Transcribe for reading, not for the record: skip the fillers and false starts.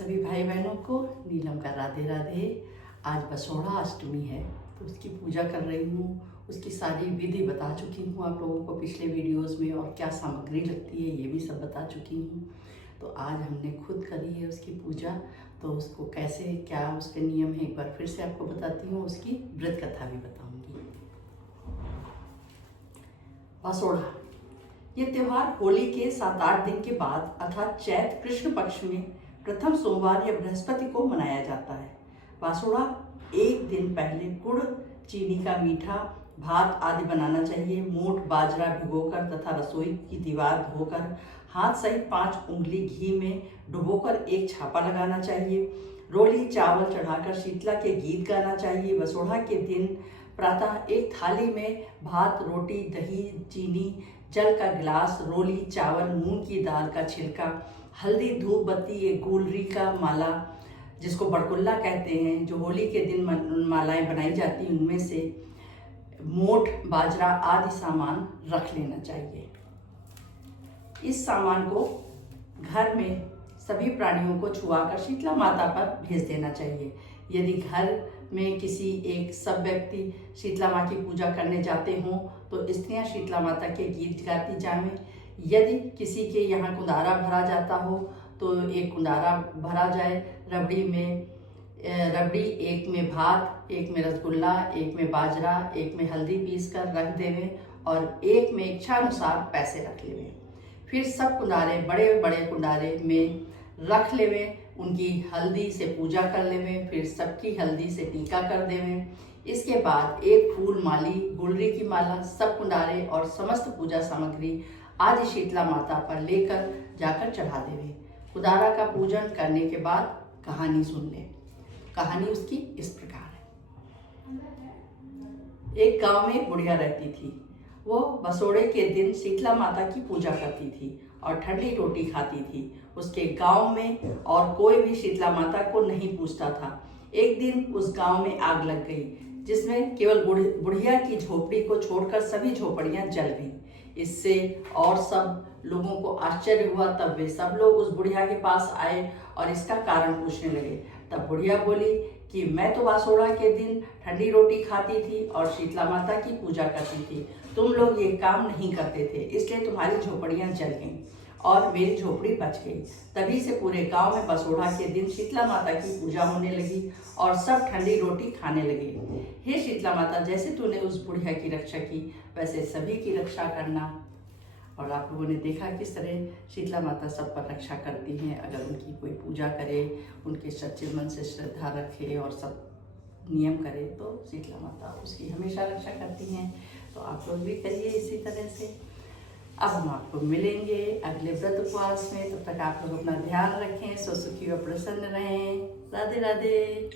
सभी भाई बहनों को नीलम का राधे राधे। आज बसोड़ा अष्टमी है तो उसकी पूजा कर रही हूँ। उसकी सारी विधि बता चुकी हूँ आप लोगों को पिछले वीडियोस में, और क्या सामग्री लगती है ये भी सब बता चुकी हूँ। तो आज हमने खुद करी है उसकी पूजा, तो उसको कैसे क्या उसके नियम है एक बार फिर से आपको बताती हूँ। उसकी व्रत कथा भी बताऊँगी। बसोड़ा ये त्यौहार होली के 7-8 दिन के बाद अर्थात चैत्र कृष्ण पक्ष में प्रथम सोमवार या बृहस्पति को मनाया जाता है। बासोड़ा एक दिन पहले गुड़, चीनी का मीठा, भात आदि बनाना चाहिए। मोट बाजरा भिगोकर तथा रसोई की दीवार धोकर हाथ सहित 5 उंगली घी में डुबोकर एक छापा लगाना चाहिए। रोली चावल चढ़ाकर शीतला के गीत गाना चाहिए। बसोड़ा के दिन प्रातः एक थाली में भात, रोटी, दही, चीनी, जल का गिलास, रोली, चावल, मूंग की दाल का छिलका, हल्दी, धूप बत्ती, एक गुलरी का माला जिसको बड़कुल्ला कहते हैं, जो होली के दिन मालाएं बनाई जाती हैं, उनमें से मोठ, बाजरा आदि सामान रख लेना चाहिए। इस सामान को घर में सभी प्राणियों को छुआकर शीतला माता पर भेज देना चाहिए। यदि घर में किसी एक सब व्यक्ति शीतला माँ की पूजा करने जाते हों तो स्त्रियां शीतला माता के गीत गाती जाएं। यदि किसी के यहाँ कुंदारा भरा जाता हो तो एक कुंदारा भरा जाए रबड़ी में, एक में भात, एक में रसगुल्ला, एक में बाजरा, एक में हल्दी पीस कर रख देवें और एक में इच्छानुसार पैसे रख लेवें। फिर सब कुंदारे बड़े बड़े कुंदारे में रख लेवें, उनकी हल्दी से पूजा कर लेवें, फिर सबकी हल्दी से टीका कर देवें। इसके बाद एक फूल माली, गुलरी की माला, सब कुंडारे और समस्त पूजा सामग्री आदि शीतला माता पर लेकर जाकर चढ़ा देवें। कुदारा का पूजन करने के बाद कहानी सुन लें। कहानी उसकी इस प्रकार है। एक गांव में एक बुढ़िया रहती थी। वो बसोड़े के दिन शीतला माता की पूजा करती थी और ठंडी रोटी खाती थी। उसके गांव में और कोई भी शीतला माता को नहीं पूछता था। एक दिन उस गांव में आग लग गई, जिसमें केवल बुढ़िया की झोपड़ी को छोड़कर सभी झोपड़ियां जल गईं। इससे और सब लोगों को आश्चर्य हुआ। तब वे सब लोग उस बुढ़िया के पास आए और इसका कारण पूछने लगे। तब बुढ़िया बोली कि मैं तो बासोड़ा के दिन ठंडी रोटी खाती थी और शीतला माता की पूजा करती थी। तुम लोग ये काम नहीं करते थे, इसलिए तुम्हारी झोपड़ियां जल गईं और मेरी झोपड़ी बच गई। तभी से पूरे गांव में बसोड़ा के दिन शीतला माता की पूजा होने लगी और सब ठंडी रोटी खाने लगे। हे शीतला माता, जैसे तूने उस बुढ़िया की रक्षा की वैसे सभी की रक्षा करना। और आप लोगों ने देखा किस तरह शीतला माता सब पर रक्षा करती हैं। अगर उनकी कोई पूजा करे, उनके सच्चे मन से श्रद्धा रखे और सब नियम करे तो शीतला माता उसकी हमेशा रक्षा करती हैं। तो आप लोग भी करिए इसी तरह से। अब हम आपको मिलेंगे अगले व्रत उपवास में। तब तक आप लोग अपना ध्यान रखें, सुखी व प्रसन्न रहें। राधे राधे।